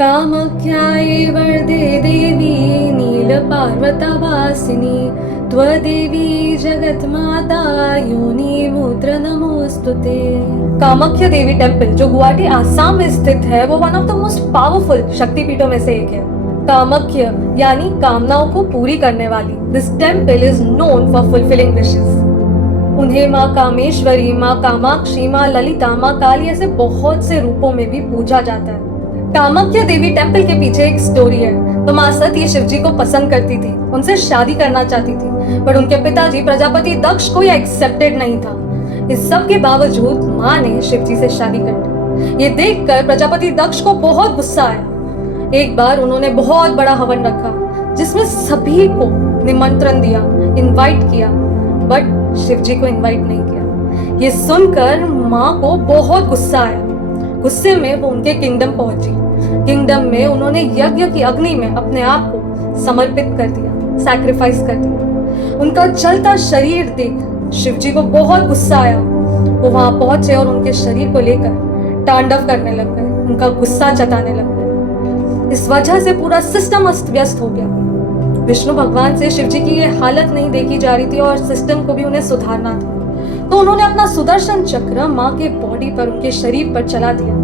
कामाख्यायै वरदे देवी नीलपार्वतवासिनी त्वदेवी जगतमाता योनिमुद्र नमोस्तुते। कामाख्या देवी टेम्पल जो गुवाहाटी आसाम में स्थित है वो one of the most powerful शक्तिपीठों में से एक है। कामाख्या यानी कामनाओं को पूरी करने वाली। This temple is known for fulfilling wishes. उन्हें माँ कामेश्वरी, माँ कामाक्षी, माँ ललिता, माँ काली ऐसे बहुत से रूपों में भी पूजा जाता है। कामाख्या देवी टेम्पल के पीछे एक स्टोरी है। तो माँ सती शिव जी को पसंद करती थी, उनसे शादी करना चाहती थी, पर उनके पिताजी प्रजापति दक्ष को यह एक्सेप्टेड नहीं था। इस सब के बावजूद माँ ने शिव जी से शादी कर ली। ये देखकर प्रजापति दक्ष को बहुत गुस्सा आया। एक बार उन्होंने बहुत बड़ा हवन रखा जिसमें सभी को निमंत्रण दिया, इनवाइट किया, बट शिव जी को इनवाइट नहीं किया। ये सुनकर माँ को बहुत गुस्सा आया। गुस्से में वो उनके किंगडम पहुंची। किंगडम में उन्होंने यज्ञ की अग्नि में अपने आप को समर्पित कर दिया, सैक्रिफाइस कर दिया। उनका जलता शरीर देख शिव जी को बहुत गुस्सा आया। वो वहां पहुंचे और उनके शरीर को लेकर तांडव करने लग गए, उनका गुस्सा जताने लग गए। इस वजह से पूरा सिस्टम अस्त व्यस्त हो गया। विष्णु भगवान से शिव जी की ये हालत नहीं देखी जा रही थी और सिस्टम को भी उन्हें सुधारना था। तो उन्होंने अपना सुदर्शन चक्र माँ के बॉडी पर, उनके शरीर पर चला दिया।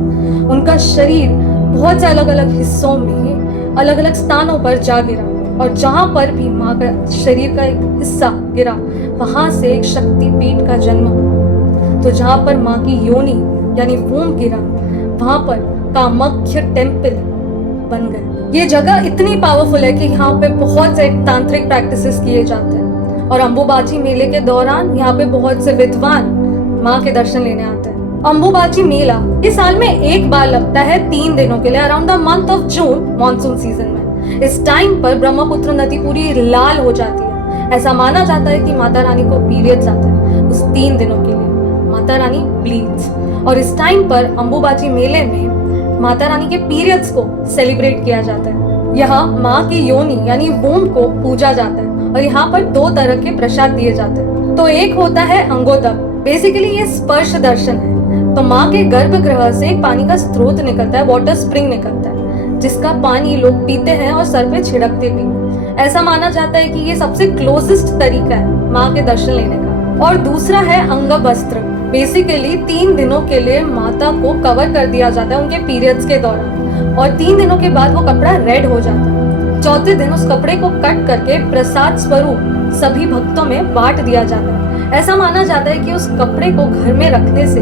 उनका शरीर बहुत से अलग अलग हिस्सों में, अलग अलग स्थानों पर जा गिरा और जहां पर भी माँ का शरीर का एक हिस्सा गिरा वहां से एक शक्तिपीठ का जन्म हुआ। तो जहां पर माँ की योनि यानी वोम गिरा वहां पर कामाख्या टेम्पल बन गए। ये जगह इतनी पावरफुल है कि यहाँ पे बहुत से तांत्रिक प्रैक्टिसेस किए जाते हैं और अंबुबाची मेले के दौरान यहाँ पे बहुत से विद्वान माँ के दर्शन लेने आते हैं। अंबुबाची मेला इस साल में एक बार लगता है 3 दिनों के लिए, around the month of June, monsoon season में। इस टाइम पर ब्रह्मपुत्र नदी पूरी लाल हो जाती है। ऐसा माना जाता है कि माता रानी को पीरियड्स आता है उस 3 दिनों के लिए। माता रानी ब्लीड्स और इस टाइम पर अंबुबाची मेले में माता रानी के पीरियड्स को सेलिब्रेट किया जाता है। यहाँ माँ की योनि यानी वोम को पूजा जाता है और यहाँ पर 2 तरह के प्रसाद दिए जाते हैं। तो एक होता है अंगोदक, बेसिकली ये स्पर्श दर्शन है। तो माँ के गर्भगृह से एक पानी का स्रोत निकलता है, वाटर स्प्रिंग निकलता है, जिसका पानी लोग पीते हैं और सर पे छिड़कते भी। ऐसा माना जाता है कि ये सबसे क्लोजेस्ट तरीका है माँ के दर्शन लेने का। और दूसरा है अंग वस्त्र। बेसिकली 3 दिनों के लिए माता को कवर कर दिया जाता है उनके पीरियड्स के दौरान और 3 दिनों के बाद वो कपड़ा रेड हो जाता है। चौथे दिन उस कपड़े को कट करके प्रसाद स्वरूप सभी भक्तों में बांट दिया जाता है। ऐसा माना जाता है कि उस कपड़े को घर में रखने से,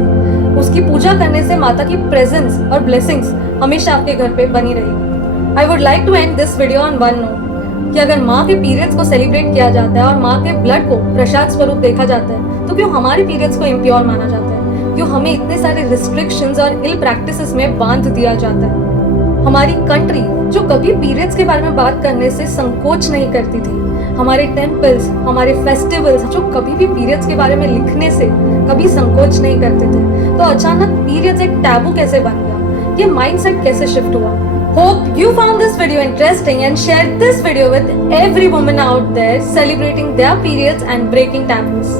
उसकी पूजा करने से माता की प्रेजेंस और ब्लेसिंग्स हमेशा आपके घर पे बनी रहेगी। I would like to end this video on one note कि अगर माँ के पीरियड्स को सेलिब्रेट किया जाता है और माँ के ब्लड को प्रसाद स्वरूप देखा जाता है तो क्यों हमारे पीरियड्स को इम्प्योर माना जाता है? क्यों हमें इतने सारे रिस्ट्रिक्शंस और इल प्रैक्टिसेस में बांध दिया जाता है? हमारी कंट्री जो कभी पीरियड्स के बारे में बात करने से संकोच नहीं करती थी, हमारे टेम्पल्स, हमारे फेस्टिवल्स जो कभी भी पीरियड्स के बारे में लिखने से कभी संकोच नहीं करते थे, तो अचानक पीरियड्स एक टैबू कैसे बन गया? ये माइंडसेट कैसे शिफ्ट हुआ? Hope you found this video interesting and share this video with every woman out there celebrating their periods and breaking taboos.